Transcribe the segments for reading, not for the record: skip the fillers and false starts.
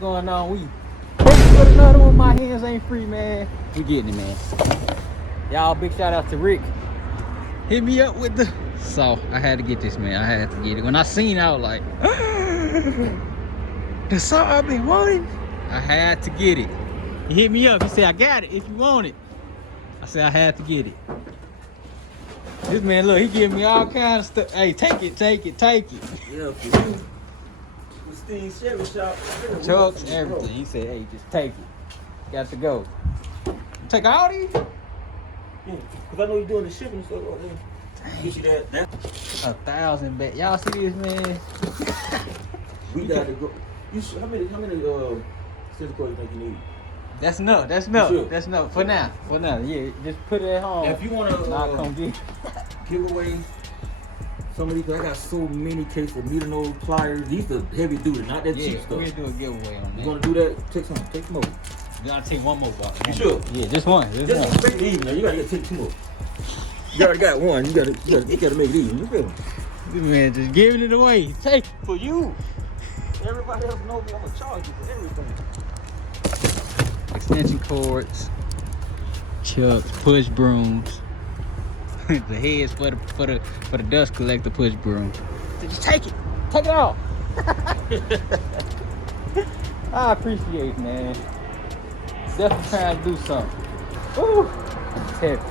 going on? We with another one. My hands ain't free, man. We getting it, man. Y'all, big shout out to Rick. Hit me up with the saw. I had to get this, man. I had to get it. When I seen it, I was like, the saw I've been wanting. I had to get it. He hit me up. He said, I got it if you want it. I said, I had to get it. This man, look, he giving me all kinds of stuff. Hey, take it, take it, take it. Yeah, for you. With Steve Chevy Shop. Chucks, everything. He said, hey, just take it. Got to go. Take all these? Yeah, because I know you're doing the shipping, so get you that. 1,000 back. Y'all see this, man? We got to go. You should, how many scissor cords you think you need? That's enough. That's enough. Sure. That's enough for now. For now, yeah. Just put it at home. Now, if you want to come get give away some of these, I got so many cases of needle nose pliers. These are heavy duty, not that cheap stuff. We're gonna do a giveaway on that. You want to do that? Take some. Take some more. You gotta take one more box. You sure? Yeah, just one. Just make it even. Now you gotta take two more. You already got one. You gotta make it even. You feel me? This man just giving it away. Take it For you. Everybody else knows me. I'm gonna charge you for everything. extension cords, chucks, push brooms. The heads for the dust collector push broom. So just take it. Take it off. I appreciate it, man. Definitely trying to do something. Woo! It's heavy.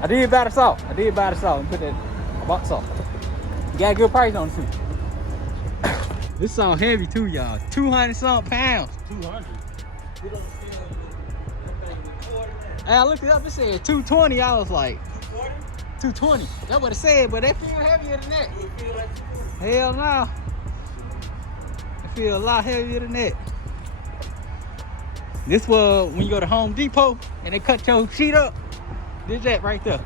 I did buy the saw. I did buy the saw and put that box off. You got a good price on it too. This saw heavy too, y'all. 200 something pounds. 200. We don't feel that thing with 40 now. Hey, I looked it up. It said 220. I was like, 40? 220. That's what it said, but they feel heavier than that. You feel like 240? Hell no. It feel a lot heavier than that. This was when you go to Home Depot and they cut your sheet up. Did that right there.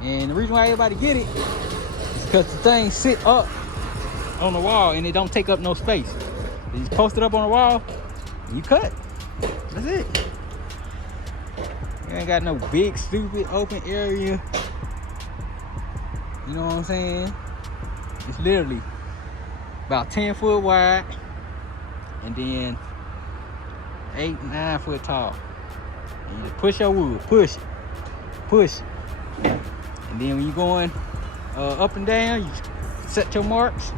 And the reason why everybody get it is because the thing sit up on the wall and it don't take up no space. You just post it up on the wall and you cut. That's it. You ain't got no big, stupid, open area. You know what I'm saying? It's literally about 10 foot wide and then 8, 9 foot tall. And you just push your wood, push it, push it. And then when you're going up and down, you set your marks.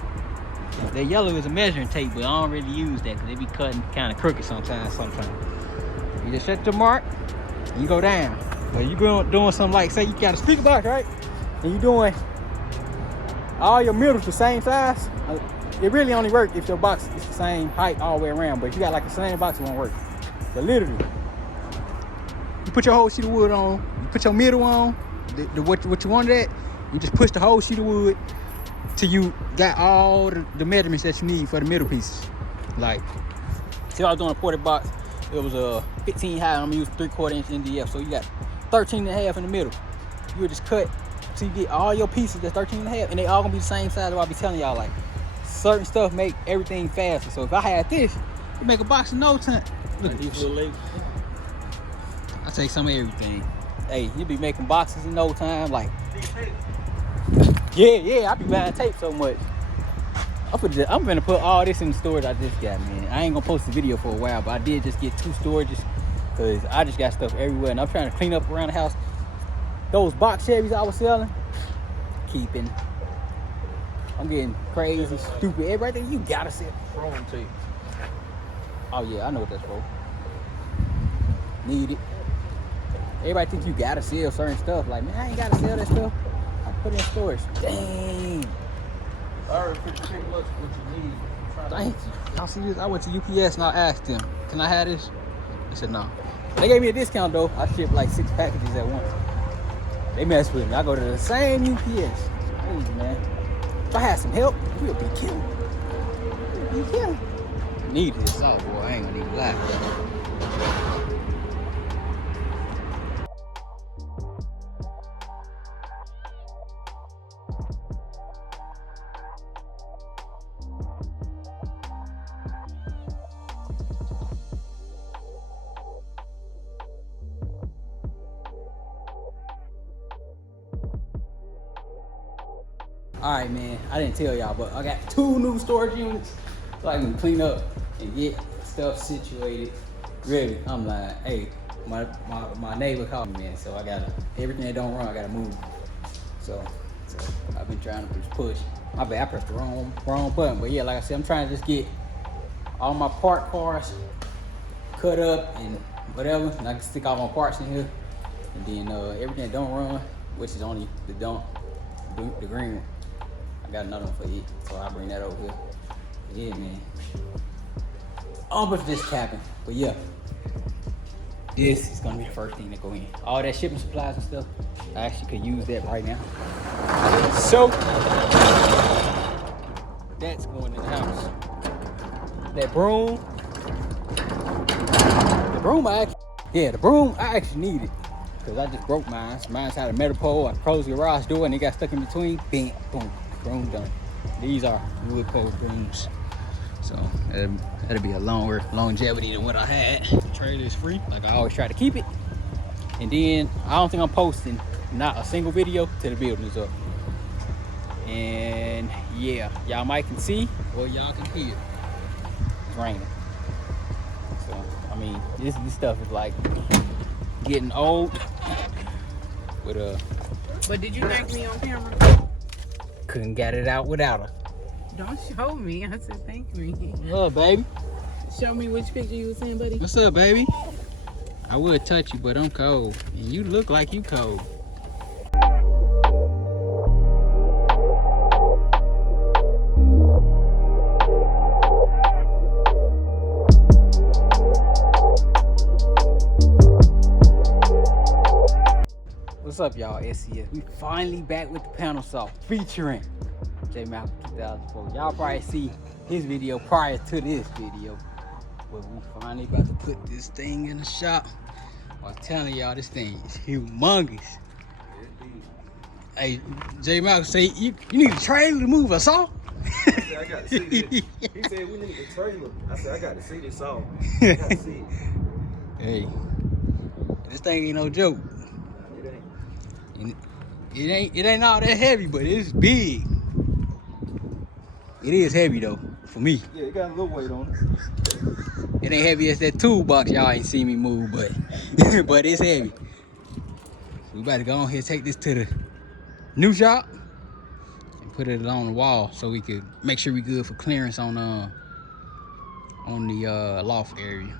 That yellow is a measuring tape, but I don't really use that because they be cutting kind of crooked sometimes. You just set your mark, and you go down. But you doing something like, say you got a speaker box, right? And you doing all your middles the same size. It really only works if your box is the same height all the way around. But if you got like the same box, it won't work. So literally, you put your whole sheet of wood on, you put your middle on, what you wanted at, you just push the whole sheet of wood till you got all the measurements that you need for the middle pieces. Like, see, I was doing a 40 box, it was a 15 high, I'm gonna use 3/4 inch NDF, so you got 13 and a half in the middle. You would just cut till you get all your pieces that's 13 and a half, and they all gonna be the same size. I'll be telling y'all, like, certain stuff make everything faster. So if I had this, you make a box in no time. Look at this. I take some of everything. Hey, you be making boxes in no time, like. Yeah, I be buying tape so much. I'm gonna put all this in the storage I just got, man. I ain't gonna post the video for a while, but I did just get 2 storages because I just got stuff everywhere, and I'm trying to clean up around the house. Those box Chevys I was selling, keeping. I'm getting crazy, stupid. Everything you gotta sell. Throwing tape. Oh yeah, I know what that's for. Need it. Everybody thinks you gotta sell certain stuff. Like, man, I ain't gotta sell that stuff. I put it in storage. Dang. I already pretty much what you need. Thank you. Y'all see this? I went to UPS and I asked them, can I have this? They said no. They gave me a discount though. I shipped like 6 packages at once. They messed with me. I go to the same UPS. It's crazy, man. If I had some help, we'll be killing. We'll be killing. Needed this out, boy. I ain't gonna need to lie. All right, man, I didn't tell y'all, but I got 2 new storage units. So I can clean up and get stuff situated. Really, I'm like, hey, my neighbor called me, man. So I got everything that don't run, I gotta move. So I've been trying to push. My bad, I pressed the wrong button. But yeah, like I said, I'm trying to just get all my parked cars cut up and whatever, and I can stick all my parts in here. And then everything that don't run, which is only the green one. I got another one for it, so I'll bring that over here. Yeah, man. But this capping. But yeah, this is gonna be the first thing that go in. All that shipping supplies and stuff, I actually could use that right now. So that's going in the house. That broom, the broom I actually need it. Cause I just broke mine. Mine's had a metal pole. I closed the garage door and it got stuck in between. Bam, boom, broom done. These are wood covered brooms. So that'll be a longer longevity than what I had. The trailer is free, like I always try to keep it. And then I don't think I'm posting not a single video till the building is up. And yeah, y'all might can see or y'all can hear. It's raining. So I mean, this stuff is like getting old. But did you thank me on camera? Couldn't get it out without her. Don't show me. I said thank me. What's up, baby? Show me which picture you were saying, buddy. What's up, baby? I would touch you, but I'm cold. And you look like you cold. What's up, y'all? SCS. We finally back with the panel saw featuring J Malcolm 2004. Y'all probably see his video prior to this video, but we finally about to put this thing in the shop. I'm telling y'all, this thing is humongous. Hey, J Malcolm say you need a trailer to move a saw. I said, I got to see this. He said we need a trailer. I said I got to see this saw. I got to see it. Hey, this thing ain't no joke. It ain't all that heavy, but it's big. It is heavy though, for me. Yeah, it got a little weight on it. It ain't heavy as that toolbox y'all ain't seen me move, but but it's heavy. So we about to go on here, take this to the new shop and put it on the wall so we could make sure we good for clearance on the loft area.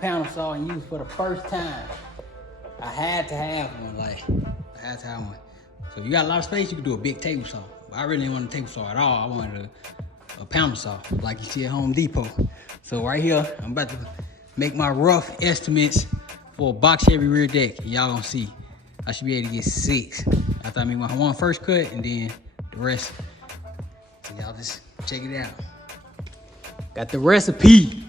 Panel saw and used for the first time. I had to have one, So you got a lot of space, you can do a big table saw. But I really didn't want a table saw at all. I wanted a panel saw, like you see at Home Depot. So right here, I'm about to make my rough estimates for a box Chevy rear deck. Y'all gonna see. I should be able to get 6 after I make my one first cut, and then the rest. So y'all just check it out. Got the recipe.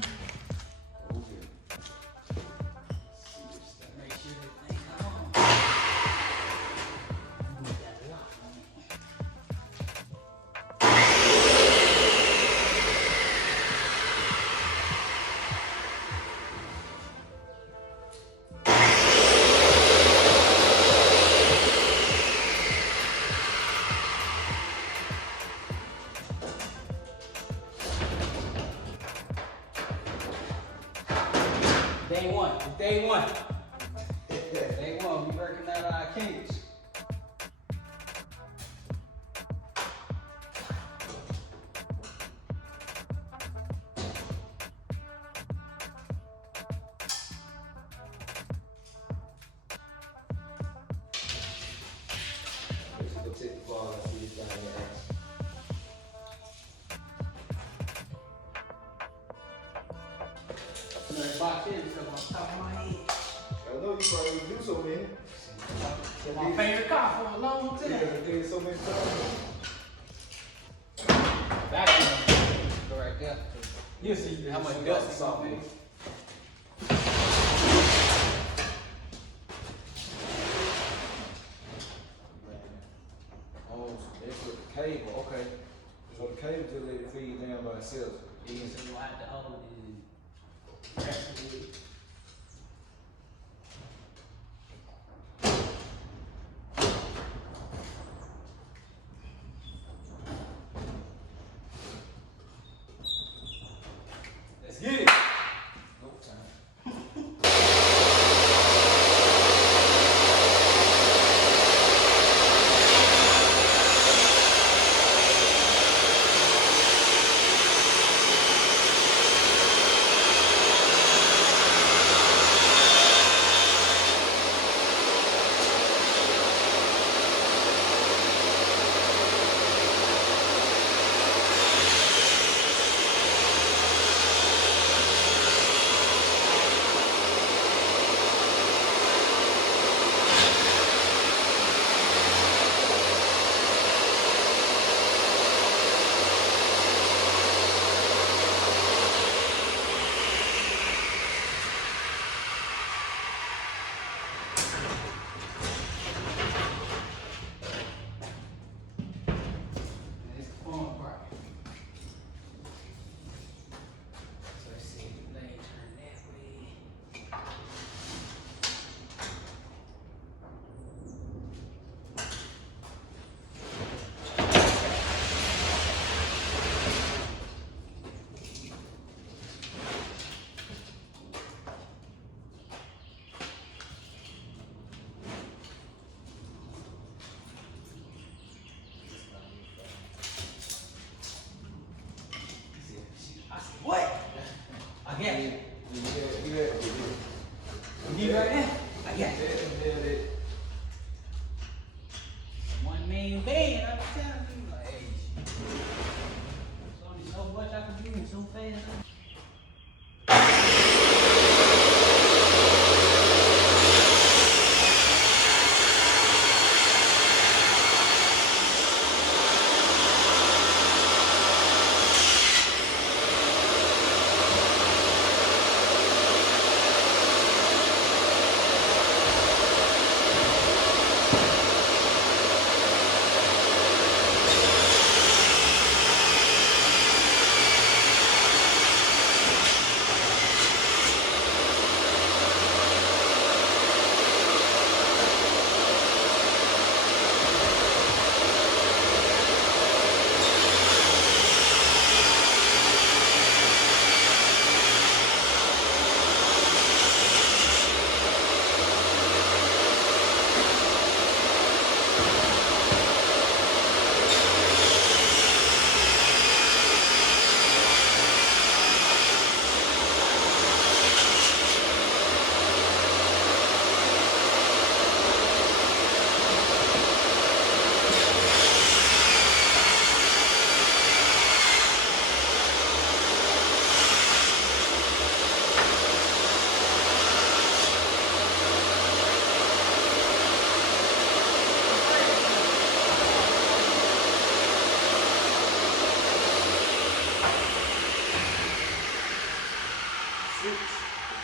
Day one. Day one, we working out our kinks. Box in because on top of my head. I know you probably do so many. It's my favorite car for a long time. Yeah, did so many times. Vacuum. Go right there. You'll see how much dust is off it. Oh, so Okay. So the cable just let it feed down by itself. Yeah, so you'll have to hold it and press it. Let's get it. Nope, time. It's the fun part. So let's see, let me turn that way. I said, what? I got it. You had to You need right now? I got it. it. One man band, I'm telling you, like, hey, there's only so much I can do and so fast.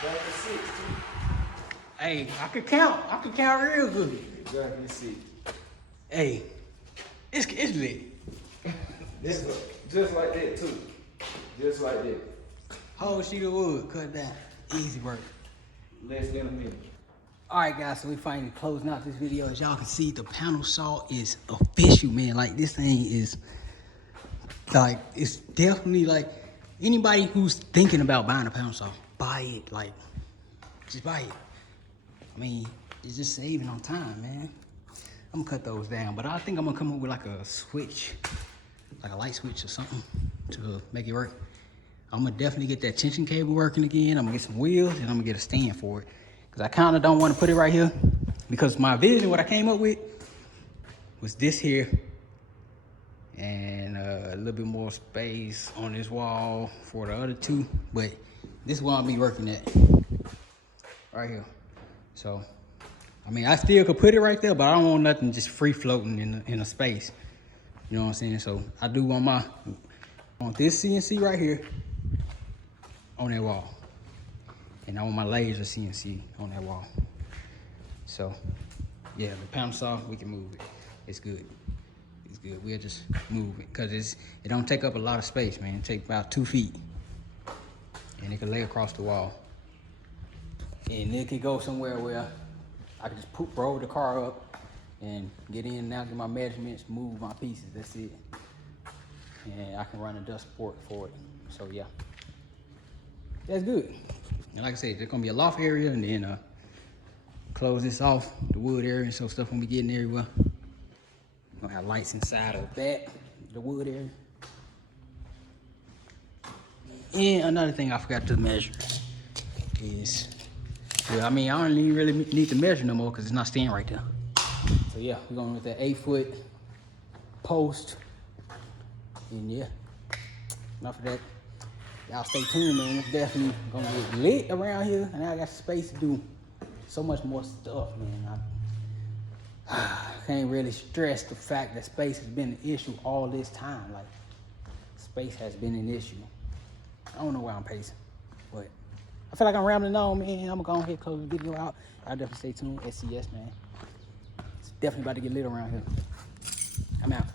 Back to 6. Hey, I could count real good. Exactly 6. Hey, it's lit. Just like that too. Just like that. Whole sheet of wood, cut down. Easy work. Less than a minute. Alright guys, so we finally closing out this video. As y'all can see, the panel saw is official, man. Like, this thing is, like, it's definitely like, anybody who's thinking about buying a panel saw, buy it. Like, just buy it. I mean, it's just saving on time, man. I'm gonna cut those down, but I think I'm gonna come up with like a switch, like a light switch or something to make it work. I'm gonna definitely get that tension cable working again. I'm gonna get some wheels and I'm gonna get a stand for it. Cause I kinda don't wanna put it right here because my vision, what I came up with was this here and a little bit more space on this wall for the other two. But this is where I'll be working at, right here. So, I mean, I still could put it right there, but I don't want nothing just free floating in a space. You know what I'm saying? So I do want this CNC right here on that wall. And I want my laser CNC on that wall. So yeah, the panel saw, we can move it. It's good. it's good. We'll just move it because it don't take up a lot of space, man. It take about 2 feet, and it can lay across the wall. And it could go somewhere where I can just roll the car up and get in and out, get my measurements, move my pieces. That's it. And I can run a dust port for it. So yeah, that's good. And like I said, there's gonna be a loft area, and then close this off, the wood area, so stuff won't be getting everywhere. Gonna have lights inside of that, the wood area. And another thing I forgot to measure is, well, I mean, I don't even really need to measure no more because it's not staying right there. So yeah, we're going with that 8-foot post. And yeah, enough of that. Y'all stay tuned, man. It's definitely gonna get lit around here, and I got space to do so much more stuff, man. I can't really stress the fact that space has been an issue all this time. Like, space has been an issue. I don't know why I'm pacing, but I feel like I'm rambling on, man. I'm gonna go ahead and close the video out. Y'all definitely stay tuned. SCS, man. It's definitely about to get lit around here. I'm out.